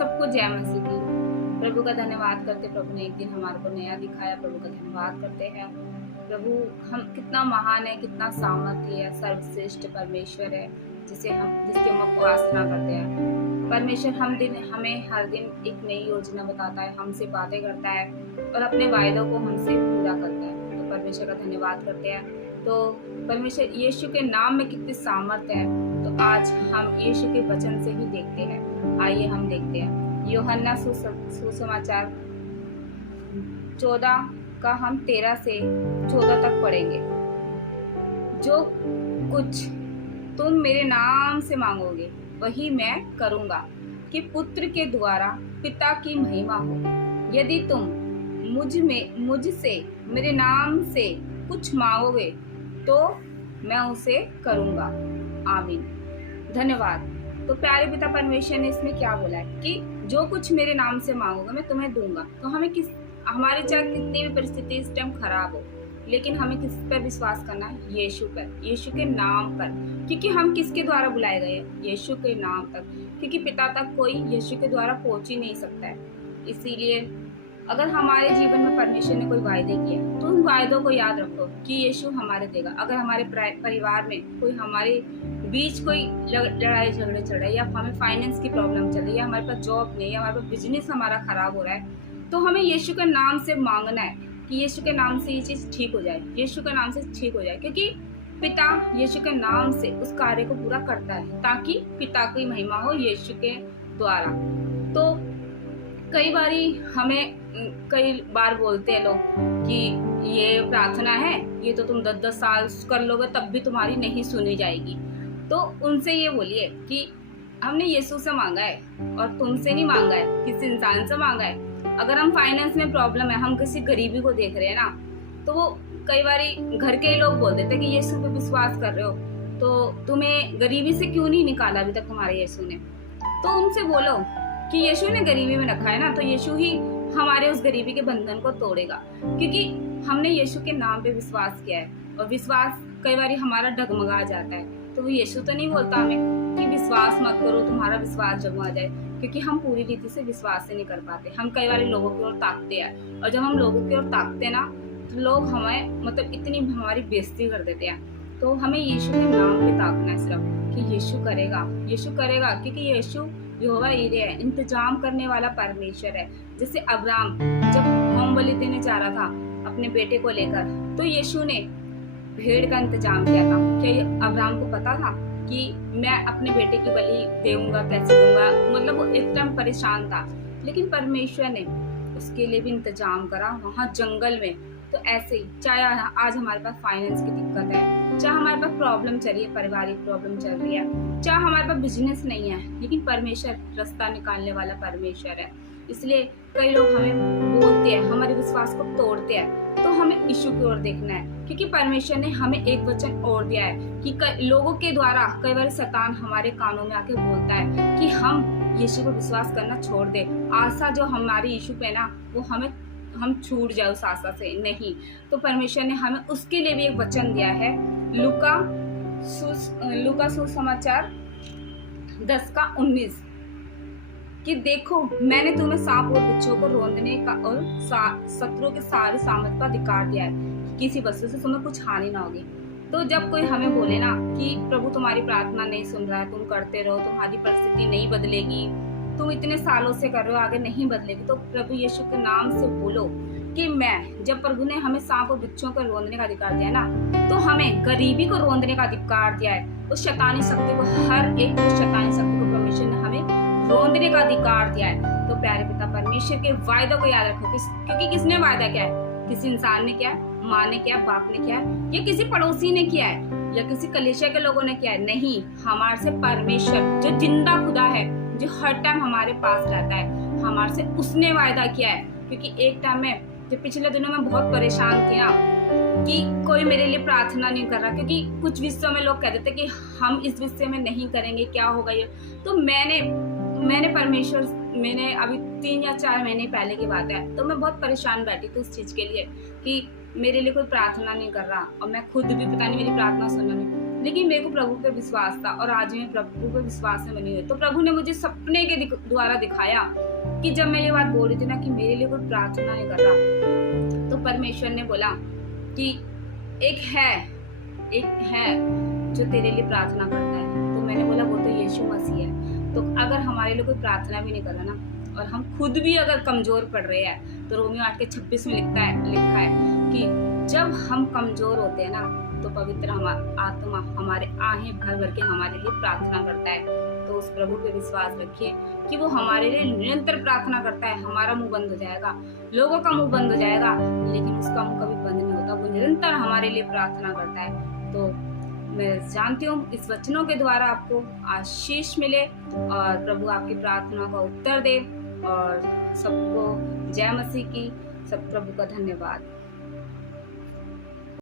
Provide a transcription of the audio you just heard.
सबको जय मसीह की। प्रभु का धन्यवाद करते, प्रभु ने एक दिन हमारे को नया दिखाया। प्रभु का धन्यवाद करते हैं। प्रभु हम कितना महान है, कितना सामर्थ्य है, सर्वश्रेष्ठ परमेश्वर है जिसके हम उपासना करते हैं। परमेश्वर हमें हर दिन एक नई योजना बताता है, हमसे बातें करता है और अपने वायदों को हमसे पूरा करता है। तो परमेश्वर का धन्यवाद करते हैं। तो परमेश्वर यीशु के नाम में कितनी सामर्थ्य है, तो आज हम यीशु के वचन से ही देखते हैं। आइए हम देखते हैं यूहन्ना सुसमाचार 14 का हम 13 से 14 तक पढ़ेंगे। जो कुछ तुम मेरे नाम से मांगोगे वही मैं करूंगा, कि पुत्र के द्वारा पिता की महिमा हो। यदि तुम मुझसे मेरे नाम से कुछ मांगोगे तो मैं उसे करूंगा। आमीन। धन्यवाद। तो प्यारे पिता परमेश्वर ने इसमें क्या बोला है कि जो कुछ मेरे नाम से मांगोगे मैं तुम्हें दूंगा। तो हमारे चाहे कितनी भी परिस्थिति इस टाइम खराब हो, लेकिन हमें किस पर विश्वास करना है? यीशु पर, यीशु के नाम पर। क्योंकि हम किसके द्वारा बुलाए गए? यीशु के नाम तक। क्योंकि पिता तक कोई यीशु के द्वारा पहुंच ही नहीं सकता है। इसीलिए अगर हमारे जीवन में परमेश्वर ने कोई वायदे किए तो उन वायदों को याद रखो कि यीशु हमारे देगा। अगर हमारे परिवार में कोई, हमारे बीच कोई लड़ाई झगड़े चल रहा है, या हमें फाइनेंस की प्रॉब्लम चल रही है, हमारे पास जॉब नहीं है, हमारे पास बिजनेस हमारा खराब हो रहा है, तो हमें यीशु के नाम से मांगना है कि यीशु के नाम से ये चीज़ ठीक हो जाए, यीशु के नाम से ठीक हो जाए। क्योंकि पिता यीशु के नाम से उस कार्य को पूरा करता है, ताकि पिता की महिमा हो यीशु के द्वारा। तो कई बार बोलते हैं लोग कि ये प्रार्थना है, ये तो तुम 10-10 साल कर लोगे तब भी तुम्हारी नहीं सुनी जाएगी। तो उनसे ये बोलिए कि हमने यीशु से मांगा है और तुमसे नहीं मांगा है, किसी इंसान से मांगा है। अगर हम फाइनेंस में प्रॉब्लम है, हम किसी गरीबी को देख रहे हैं ना, तो वो कई बार घर के लोग बोल देते हैं कि यीशु पे विश्वास कर रहे हो तो तुम्हें गरीबी से क्यों नहीं निकाला अभी तक तुम्हारे यीशु ने। तो उनसे बोलो कि यीशु ने गरीबी में रखा है ना, तो यीशु ही हमारे उस गरीबी के बंधन को तोड़ेगा। क्योंकि हमने यीशु के नाम पे विश्वास किया है, और विश्वास कई बार हमारा डगमगा जाता है। तो वो यीशु तो नहीं बोलता हमें कि विश्वास मत करो, तुम्हारा विश्वास डगमगा जाए, क्योंकि हम पूरी रीति से विश्वास से नहीं कर पाते। हम कई बार लोगों की ओर ताकते हैं, और जब हम लोगों की ओर ताकते हैं ना, तो लोग हमें इतनी हमारी बेइज्जती कर देते हैं। तो हमें यीशु के नाम पे ताकना है सिर्फ, कि यीशु करेगा। क्योंकि यीशु यहोवा यीरे है, इंतजाम करने वाला परमेश्वर है। जैसे अब्राहम जब होम बलि देने जा रहा था अपने बेटे को लेकर, तो यीशु ने भेड़ का इंतजाम किया था। क्या अब्राहम को पता था कि मैं अपने बेटे की बलि देऊंगा, कैसे दूंगा? वो एक टाइम परेशान था, लेकिन परमेश्वर ने उसके लिए भी इंतजाम करा वहाँ जंगल में। तो ऐसे ही, चाहे आज हमारे पास फाइनेंस की दिक्कत है, चाहे हमारे पास प्रॉब्लम चल रही है, पारिवारिक प्रॉब्लम चल रही है, चाहे हमारे पास बिजनेस नहीं है, लेकिन परमेश्वर रास्ता निकालने वाला परमेश्वर है। इसलिए कई लोग हमें बोलते हैं, हमारे विश्वास को तोड़ते हैं, तो हमें यीशु की ओर देखना है। क्योंकि परमेश्वर ने हमें एक वचन और दिया है कि लोगों के द्वारा कई बार शैतान हमारे कानों में आके बोलता है कि हम यीशु को विश्वास करना छोड़ दे। आशा जो हमारी यीशु पे ना, वो हम छूट जाए उस आशा से नहीं। तो परमेश्वर ने हमें उसके लिए भी एक वचन दिया है। लूका सुसमाचार 10:19 कि देखो मैंने तुम्हें सांप और बिच्छू को रौंदने का और शत्रु के सारे सामर्थ का अधिकार दिया है, किसी वस्तु से तुम्हें कुछ हानि ना होगी। तो जब कोई हमें बोले ना कि प्रभु तुम्हारी प्रार्थना नहीं सुन रहा है, तुम करते रहो, तुम्हारी परिस्थिति नहीं बदलेगी, तुम इतने सालों से कर रहे हो, आगे नहीं बदलेगी, तो प्रभु यीशु के नाम से बोलो कि जब प्रभु ने हमें सांप और बिच्छुओं को रौंदने का अधिकार दिया ना, तो हमें गरीबी को रौंदने का अधिकार दिया है। उस शैतानी शक्ति को, हर एक शैतानी शक्ति को परमेश्वर ने हमें रौंदने का अधिकार दिया है। तो प्यारे पिता परमेश्वर के वायदों को याद रखो, क्योंकि किसने वायदा किया है? किसी इंसान ने किया, माँ ने किया, बाप ने किया, या किसी पड़ोसी ने किया है, या किसी कलीसिया के लोगों ने किया है? नहीं, हमारे से परमेश्वर जो जिंदा खुदा है, जो हर टाइम हमारे पास रहता है, हमारे से उसने वायदा किया है। क्योंकि एक टाइम में जो पिछले दिनों में बहुत परेशान थी ना कि कोई मेरे लिए प्रार्थना नहीं कर रहा, क्योंकि कुछ विषयों में लोग कह देते कि हम इस विषय में नहीं करेंगे, क्या होगा ये। तो मैंने अभी 3 या 4 महीने पहले की बात है, तो मैं बहुत परेशान बैठी थी उस चीज़ के लिए कि मेरे लिए कोई प्रार्थना नहीं कर रहा, और मैं खुद भी पता नहीं मेरी प्रार्थना सुनना नहीं। लेकिन मेरे को प्रभु पे विश्वास था और आज मैं प्रभु पे विश्वास में बनी हुई। तो प्रभु ने मुझे सपने के द्वारा दिखाया कि जब मैं ये बात बोल रही थी ना कि मेरे लिए कोई प्रार्थना नहीं कर रहा, तो परमेश्वर ने बोला कि एक है जो तेरे लिए प्रार्थना करता है। तो मैंने बोला वो तो यीशु मसीह है। तो अगर हमारे लिए कोई प्रार्थना भी नहीं कर रहा ना, और हम खुद भी अगर कमजोर पड़ रहे हैं, तो रोमियो 8:26 में लिखा है कि जब हम कमजोर होते हैं ना, तो पवित्र आत्मा हमारे आहें भर भर के हमारे लिए प्रार्थना करता है। तो उस प्रभु पे विश्वास रखिए कि वो हमारे लिए निरंतर प्रार्थना करता है। हमारा मुंह बंद हो जाएगा, लोगों का मुंह बंद हो जाएगा, लेकिन उसका मुंह कभी बंद नहीं होता। वो निरंतर हमारे लिए प्रार्थना करता है। तो मैं जानती हूँ इस वचनों के द्वारा आपको आशीष मिले और प्रभु आपकी प्रार्थना का उत्तर दे। और सबको जय मसीह की, सब प्रभु का धन्यवाद।